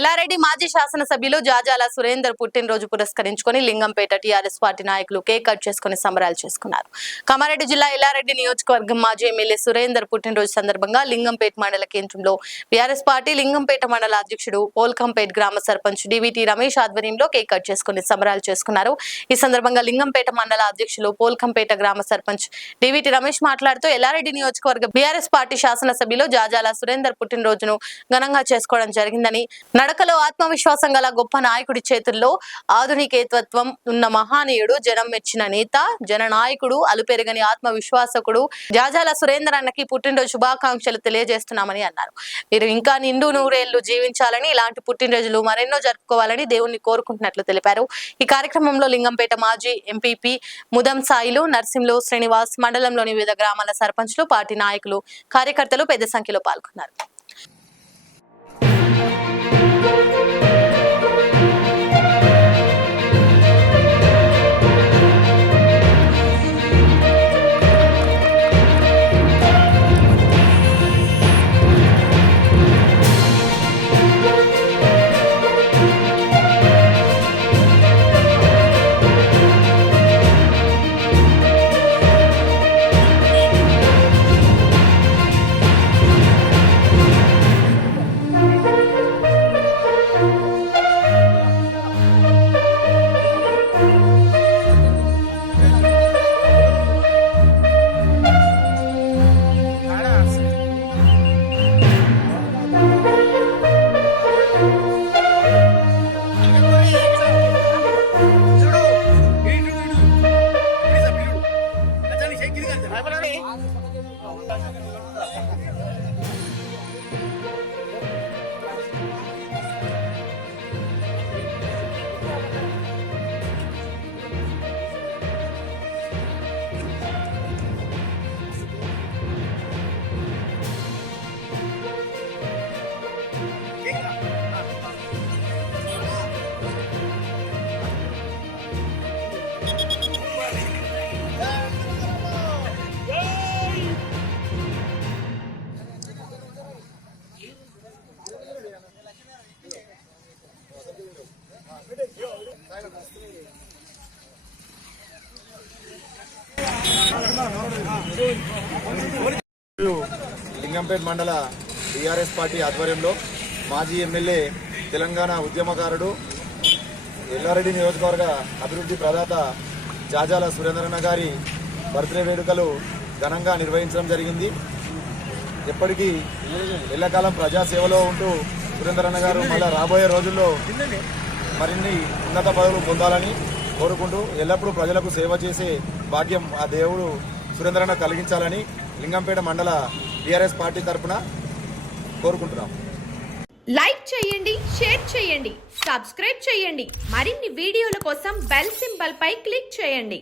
ఎల్లారెడ్డి మాజీ శాసనసభ్యులు జాజాల సురేందర్ పుట్టినరోజు పురస్కరించుకొని లింగంపేట టీఆర్ఎస్ పార్టీ నాయకులు కేక్ కట్ చేసుకుని సంబరాలు చేసుకున్నారు. కామారెడ్డి జిల్లా ఎల్లారెడ్డి నియోజకవర్గం మాజీ ఎమ్మెల్యే సురేందర్ పుట్టినరోజు సందర్భంగా లింగంపేట మండల కేంద్రంలో టీఆర్ఎస్ పార్టీ లింగంపేట మండల అధ్యక్షుడు పోల్కంపేట్ గ్రామ సర్పంచ్ డివిటి రమేష్ ఆధ్వర్యంలో కేక్ కట్ చేసుకుని సంబరాలు చేసుకున్నారు. ఈ సందర్భంగా లింగంపేట మండల అధ్యక్షులు పోల్కంపేట గ్రామ సర్పంచ్ డివిటి రమేష్ మాట్లాడుతూ ఎల్లారెడ్డి నియోజకవర్గం టీఆర్ఎస్ పార్టీ శాసనసభ్యులు జాజాల సురేందర్ పుట్టినరోజును ఘనంగా చేసుకోవడం జరిగిందని, నడకలో ఆత్మవిశ్వాసం గల గొప్ప నాయకుడి చేతుల్లో ఆధునికేతత్వం ఉన్న మహానీయుడు, జనం మెచ్చిన నేత, జననాయకుడు, అలుపెరగని ఆత్మవిశ్వాసకుడు జాజాల సురేందర్ అన్నకి పుట్టినరోజు శుభాకాంక్షలు తెలియజేస్తున్నామని అన్నారు. మీరు ఇంకా నిండు నూరేళ్లు జీవించాలని, ఇలాంటి పుట్టినరోజులు మరెన్నో జరుపుకోవాలని దేవుణ్ణి కోరుకుంటున్నట్లు తెలిపారు. ఈ కార్యక్రమంలో లింగంపేట మాజీ ఎంపీపీ ముదం సాయిలు, నర్సింలు, శ్రీనివాస్, మండలంలోని వివిధ గ్రామాల సర్పంచ్లు, పార్టీ నాయకులు, కార్యకర్తలు పెద్ద సంఖ్యలో పాల్గొన్నారు. లింగంపేట మండల టీఆర్ఎస్ పార్టీ ఆధ్వర్యంలో మాజీ ఎమ్మెల్యే, తెలంగాణ ఉద్యమకారుడు, ఎల్లారెడ్డి నియోజకవర్గ అభివృద్ధి ప్రదాత జాజాల సురేంద్రన్న గారి బర్త్డే వేడుకలు ఘనంగా నిర్వహించడం జరిగింది. ఎప్పటికీ ఎల్లకాలం ప్రజాసేవలో ఉంటూ సురేంద్రన్న గారు మళ్ళీ రాబోయే రోజుల్లో మరిన్ని ఉన్నత పదవులు పొందాలని కోరుకుంటూ ఎల్లప్పుడూ ప్రజలకు సేవ చేసే భాగ్యం ఆ దేవుడు సురేంద్రన్న కలిగించాలని లింగంపేట మండల టీఆర్ఎస్ పార్టీ తరఫున కోరుకుంటున్నాం. లైక్ చేయండి, షేర్ చేయండి, సబ్స్క్రైబ్ చేయండి. మరిన్ని వీడియోల కోసం బెల్ సింబల్ పై క్లిక్ చేయండి.